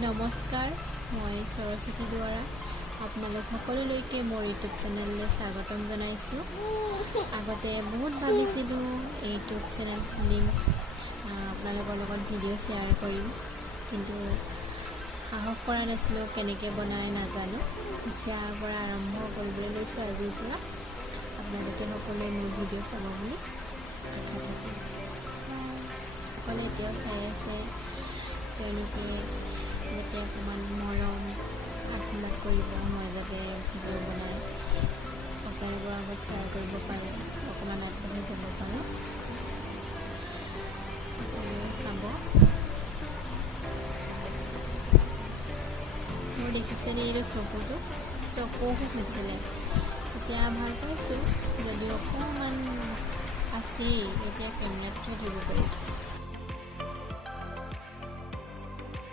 নমস্কাৰ, মই সৰস্বতী দুৱাৰা আপোনালোক সকলোলৈকে মোৰ ইউটিউব চেনেললৈ স্বাগতম জনাইছোঁ। আগতে বহুত ভাবিছিলোঁ ইউটিউব চেনেল খুলিম, আপোনালোকৰ লগত ভিডিঅ' শ্বেয়াৰ কৰিম, কিন্তু সাহস কৰা নাছিলোঁ, কেনেকৈ বনাই নাজানো। এতিয়াৰ পৰা আৰম্ভ কৰিবলৈ লৈছোঁ। আজিৰ পৰা আপোনালোকে সকলোৱে মোৰ ভিডিঅ' চাব বুলি আশা থাকিল। সকলোৱে এতিয়াও চাই আছে, তেওঁলোকে যাতে অকণমান মৰম আশীৰ্বাদ কৰিব, মই যাতে ভিডিঅ' বনাই সকলোবোৰৰ আগত শ্বেয়াৰ কৰিব পাৰোঁ, অকণমান আগবাঢ়ি যাব পাৰোঁ। সকলোৱে চাব। মোৰ দেখিছেনে এইটো চকু হৈছিলে, এতিয়া ভাল পাইছোঁ, যদিও অকণমান আছেই, এতিয়া কেমেৰাতহে ধৰিব পাৰিছোঁ।